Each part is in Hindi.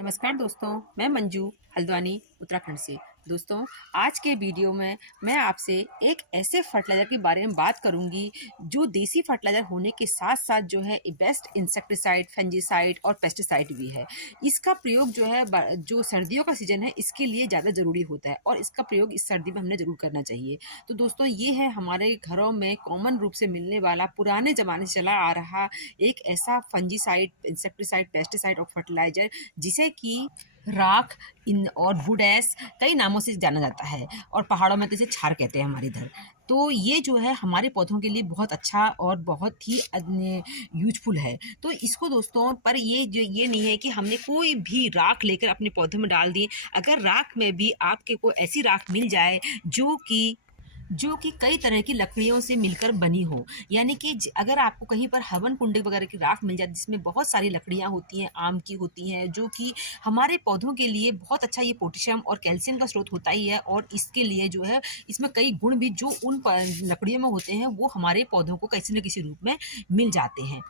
नमस्कार दोस्तों, मैं मंजू हल्द्वानी उत्तराखंड से। दोस्तों, आज के वीडियो में मैं आपसे एक ऐसे फर्टिलाइज़र के बारे में बात करूंगी जो देसी फर्टिलाइज़र होने के साथ-साथ जो है बेस्ट इंसेक्टिसाइड, फंजीसाइड और पेस्टिसाइड भी है। इसका प्रयोग जो है जो सर्दियों का सीज़न है इसके लिए ज़्यादा ज़रूरी होता है और इसका प्रयोग इस सर्दी में हमने ज़रूर करना चाहिए। तो दोस्तों, ये है हमारे घरों में कॉमन रूप से मिलने वाला पुराने ज़माने से चला आ रहा एक ऐसा फंजीसाइड, इंसेक्टिसाइड, पेस्टिसाइड और फर्टिलाइज़र जिसे कि राख इन और वुड एस कई नामों से जाना जाता है और पहाड़ों में तो इसे छार कहते हैं हमारे इधर। तो ये जो है हमारे पौधों के लिए बहुत अच्छा और बहुत ही यूज़फुल है। तो इसको दोस्तों पर ये नहीं है कि हमने कोई भी राख लेकर अपने पौधों में डाल दी। अगर राख में भी आपके को ऐसी राख मिल जाए जो कि कई तरह की लकड़ियों से मिलकर बनी हो, यानी कि अगर आपको कहीं पर हवन कुंड वगैरह की राख मिल जाए जिसमें बहुत सारी लकड़ियाँ होती हैं, आम की होती हैं, जो कि हमारे पौधों के लिए बहुत अच्छा ये पोटेशियम और कैल्शियम का स्रोत होता ही है और इसके लिए जो है इसमें कई गुण भी जो उन लकड़ियों में होते हैं वो हमारे पौधों को किसी न किसी रूप में मिल जाते हैं।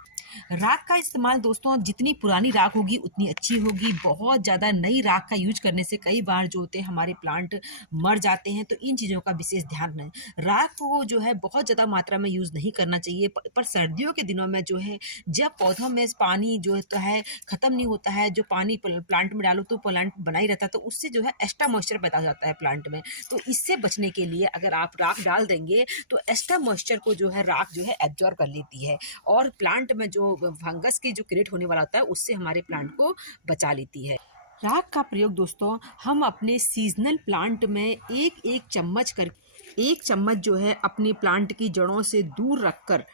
राख का इस्तेमाल दोस्तों जितनी पुरानी राख होगी उतनी अच्छी होगी। बहुत ज़्यादा नई राख का यूज करने से कई बार जो होते हैं हमारे प्लांट मर जाते हैं, तो इन चीज़ों का विशेष ध्यान रखें। राख को जो है बहुत ज़्यादा मात्रा में यूज़ नहीं करना चाहिए, पर सर्दियों के दिनों में जो है जब पौधों में पानी जो होता है ख़त्म नहीं होता है, जो पानी प्लांट में डालो तो प्लांट बना ही रहता है, तो उससे जो है एक्स्ट्रा मॉइस्चर पैदा हो जाता है प्लांट में। तो इससे बचने के लिए अगर आप राख डाल देंगे तो एक्स्ट्रा मॉइस्चर को जो है राख जो है एब्जॉर्ब कर लेती है और प्लांट में जो फंगस की जो क्रिएट होने वाला होता है उससे हमारे प्लांट को बचा लेती है। राख का प्रयोग दोस्तों हम अपने सीजनल प्लांट में एक चम्मच जो है अपने प्लांट की जड़ों से दूर रखकर,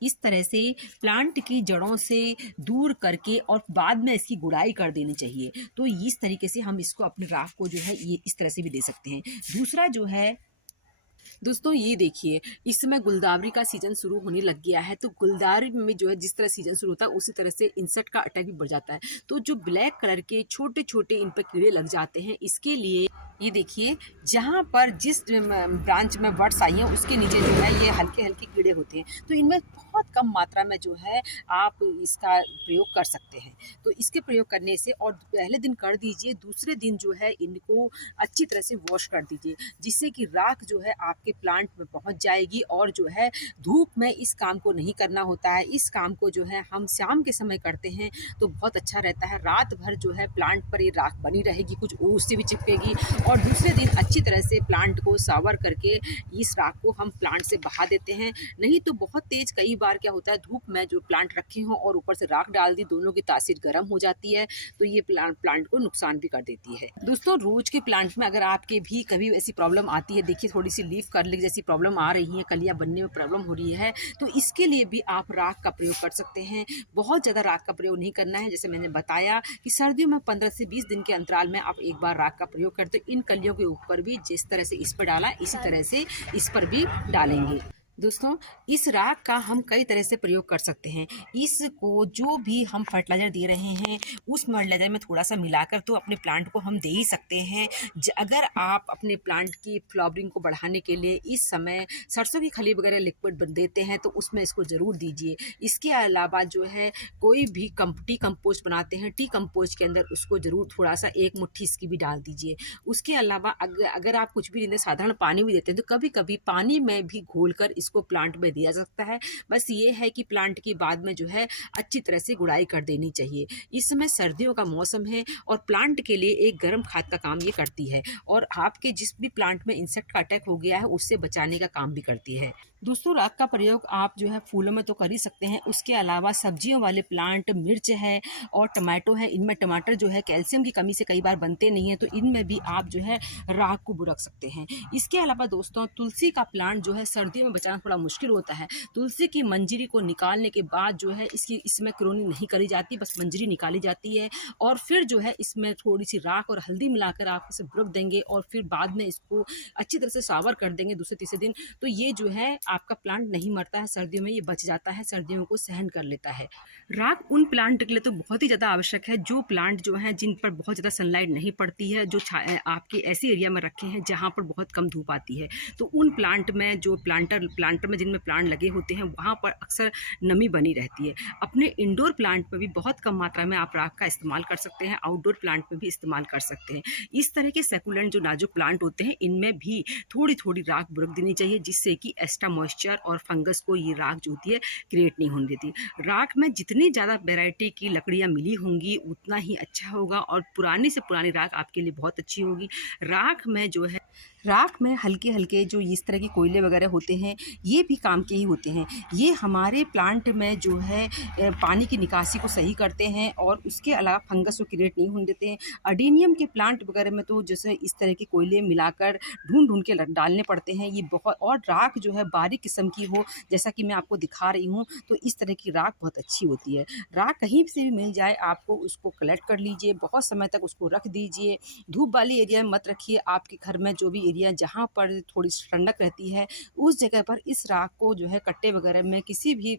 इस तरह से प्लांट की जड़ों से दूर करके और बाद में इसकी गुड़ाई कर देनी चाहिए। तो इस तरीके से हम इसको अपनी राख को जो है ये इस तरह से भी दे सकते हैं। दूसरा जो है दोस्तों, ये देखिए इस समय गुलदावरी का सीजन शुरू होने लग गया है, तो गुलदावरी में जो है जिस तरह सीजन शुरू होता है उसी तरह से इंसेक्ट का अटैक भी बढ़ जाता है। तो जो ब्लैक कलर के छोटे छोटे इन पर कीड़े लग जाते हैं, इसके लिए ये देखिए जहाँ पर जिस ब्रांच में वर्ड्स आई हैं उसके नीचे जो है ये हल्के हल्के कीड़े होते हैं, तो इनमें बहुत कम मात्रा में जो है आप इसका प्रयोग कर सकते हैं। तो इसके प्रयोग करने से और पहले दिन कर दीजिए, दूसरे दिन जो है इनको अच्छी तरह से वॉश कर दीजिए, जिससे कि राख जो है आपके प्लांट में पहुंच जाएगी और जो है धूप में इस काम को नहीं करना होता है। इस काम को जो है हम शाम के समय करते हैं तो बहुत अच्छा रहता है। रात भर जो है प्लांट पर ये राख बनी रहेगी, कुछ उससे भी चिपकेगी और दूसरे दिन अच्छी तरह से प्लांट को सावर करके इस राख को हम प्लांट से बहा देते हैं। नहीं तो बहुत तेज कई बार क्या होता है, धूप में जो प्लांट रखे हों और ऊपर से राख डाल दी, दोनों की तासीर गर्म हो जाती है, तो ये प्लांट को नुकसान भी कर देती है। दोस्तों, रोज के प्लांट में अगर आपके भी कभी ऐसी प्रॉब्लम आती है, देखिए थोड़ी सी लीफ कर्लिंग जैसी प्रॉब्लम आ रही है, कलियां बनने में प्रॉब्लम हो रही है, तो इसके लिए भी आप राख का प्रयोग कर सकते हैं। बहुत ज़्यादा राख का प्रयोग नहीं करना है, जैसे मैंने बताया कि सर्दियों में 15 से 20 दिन के अंतराल में आप एक बार राख का प्रयोग करते इन कलियों के ऊपर भी जिस तरह से इस पर डाला इसी तरह से इस पर भी डालेंगे। दोस्तों, इस राख का हम कई तरह से प्रयोग कर सकते हैं। इसको जो भी हम फर्टिलाइज़र दे रहे हैं उस फर्टिलाइज़र में थोड़ा सा मिलाकर तो अपने प्लांट को हम दे ही सकते हैं। अगर आप अपने प्लांट की फ्लावरिंग को बढ़ाने के लिए इस समय सरसों की खली वगैरह लिक्विड देते हैं तो उसमें इसको ज़रूर दीजिए। इसके अलावा जो है कोई भी टी कंपोस्ट बनाते हैं, टी कंपोस्ट के अंदर उसको ज़रूर थोड़ा सा एक मुट्ठी इसकी भी डाल दीजिए। उसके अलावा अगर आप कुछ भी नहीं देते, साधारण पानी भी देते हैं, तो कभी कभी पानी में भी घोलकर इसको प्लांट में दिया जा सकता है। बस ये है कि प्लांट के बाद में जो है अच्छी तरह से गुड़ाई कर देनी चाहिए। इस समय सर्दियों का मौसम है और प्लांट के लिए एक गर्म खाद का काम ये करती है और आपके जिस भी प्लांट में इंसेक्ट का अटैक हो गया है उससे बचाने का काम भी करती है। दोस्तों, राख का प्रयोग आप जो है फूलों में तो कर ही सकते हैं, उसके अलावा सब्जियों वाले प्लांट, मिर्च है और टमाटो है, इनमें टमाटर जो है कैल्शियम की कमी से कई बार बनते नहीं है, तो इनमें भी आप जो है राख को बुरक सकते हैं। इसके अलावा दोस्तों, तुलसी का प्लांट जो है सर्दियों में बचाना थोड़ा मुश्किल होता है। तुलसी की मंजरी को निकालने के बाद जो है इसमें क्रोनिंग नहीं करी जाती, बस मंजरी निकाली जाती है और फिर जो है इसमें थोड़ी सी राख और हल्दी मिलाकर आप इसे बुरक देंगे और फिर बाद में इसको अच्छी तरह से सावर कर देंगे दूसरे तीसरे दिन, तो ये जो है आपका प्लांट नहीं मरता है, सर्दियों में ये बच जाता है, सर्दियों को सहन कर लेता है। राख उन प्लांट के लिए तो बहुत ही ज़्यादा आवश्यक है जो प्लांट जो है जिन पर बहुत ज़्यादा सनलाइट नहीं पड़ती है, जो आपके ऐसे एरिया में रखे हैं जहाँ पर बहुत कम धूप आती है। तो उन प्लांट में जो प्लांटर में जिनमें प्लांट लगे होते हैं वहाँ पर अक्सर नमी बनी रहती है। अपने इंडोर प्लांट में भी बहुत कम मात्रा में आप राख का इस्तेमाल कर सकते हैं, आउटडोर प्लांट में भी इस्तेमाल कर सकते हैं। इस तरह के सैकुलेंट जो नाजुक प्लांट होते हैं इनमें भी थोड़ी थोड़ी राख बुरक देनी चाहिए, जिससे कि एक्स्ट्रा मॉइस्चर और फंगस को ये राख जो होती है क्रिएट नहीं होने देती। राख में जितनी ज़्यादा वैरायटी की लकड़ियाँ मिली होंगी उतना ही अच्छा होगा और पुरानी से पुरानी राख आपके लिए बहुत अच्छी होगी। राख में हल्के हल्के जो इस तरह के कोयले वगैरह होते हैं ये भी काम के ही होते हैं। ये हमारे प्लांट में जो है पानी की निकासी को सही करते हैं और उसके अलावा फंगस को क्रिएट नहीं होने देते हैं। अडेनियम के प्लांट वगैरह में तो जैसे इस तरह के कोयले मिलाकर ढूंढ के डालने पड़ते हैं। ये बहुत, और राख जो है बारीक किस्म की हो, जैसा कि मैं आपको दिखा रही हूँ, तो इस तरह की राख बहुत अच्छी होती है। राख कहीं से भी मिल जाए आपको उसको कलेक्ट कर लीजिए, बहुत समय तक उसको रख दीजिए। धूप वाली एरिया में मत रखिए। आपके घर में जो भी एरिया जहाँ पर थोड़ी ठंडक रहती है उस जगह पर इस राख को जो है कट्टे वगैरह में किसी भी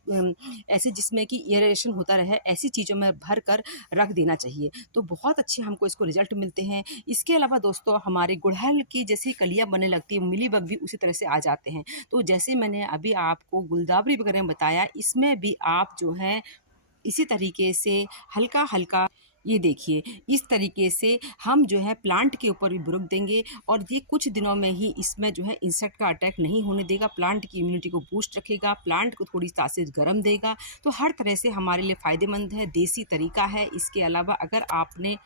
ऐसे जिसमें कि एयरेशन होता रहे ऐसी चीज़ों में भर कर रख देना चाहिए, तो बहुत अच्छे हमको इसको रिजल्ट मिलते हैं। इसके अलावा दोस्तों हमारे गुड़हल की जैसी कलियाँ बनने लगती है, मिलीबग भी उसी तरह से आ जाते हैं। तो जैसे मैंने अभी आपको गुलदावरी वगैरह में बताया, इसमें भी आप जो है इसी तरीके से हल्का हल्का, ये देखिए इस तरीके से हम जो है प्लांट के ऊपर भी बुरक देंगे और ये कुछ दिनों में ही इसमें जो है इंसेक्ट का अटैक नहीं होने देगा, प्लांट की इम्यूनिटी को बूस्ट रखेगा, प्लांट को थोड़ी तासीर गर्म देगा। तो हर तरह से हमारे लिए फ़ायदेमंद है, देसी तरीका है। इसके अलावा अगर आपने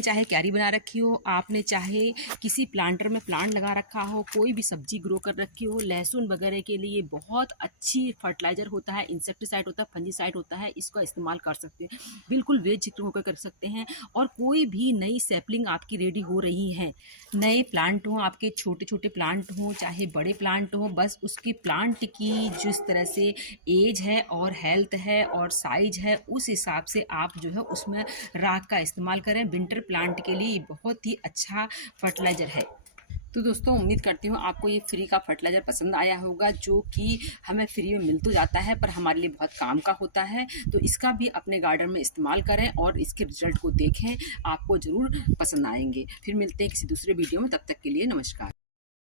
चाहे क्यारी बना रखी हो, आपने चाहे किसी प्लांटर में प्लांट लगा रखा हो, कोई भी सब्जी ग्रो कर रखी हो, लहसुन वगैरह के लिए बहुत अच्छी फर्टिलाइज़र होता है, इंसेक्टिसाइड होता है, फंजीसाइड होता है, इसका इस्तेमाल कर सकते हैं। बिल्कुल बेझिझक होकर कर सकते हैं। और कोई भी नई सैपलिंग आपकी रेडी हो रही है, नए प्लांट हों, आपके छोटे छोटे प्लांट हों चाहे बड़े प्लांट हों, बस उसकी प्लांट की जिस तरह से एज है और हेल्थ है और साइज है उस हिसाब से आप जो है उसमें राख का इस्तेमाल करें। विंटर प्लांट के लिए बहुत ही अच्छा फर्टिलाइज़र है। तो दोस्तों उम्मीद करती हूँ आपको ये फ्री का फर्टिलाइज़र पसंद आया होगा, जो कि हमें फ्री में मिल तो जाता है पर हमारे लिए बहुत काम का होता है। तो इसका भी अपने गार्डन में इस्तेमाल करें और इसके रिजल्ट को देखें, आपको ज़रूर पसंद आएंगे। फिर मिलते हैं किसी दूसरे वीडियो में, तब तक के लिए नमस्कार।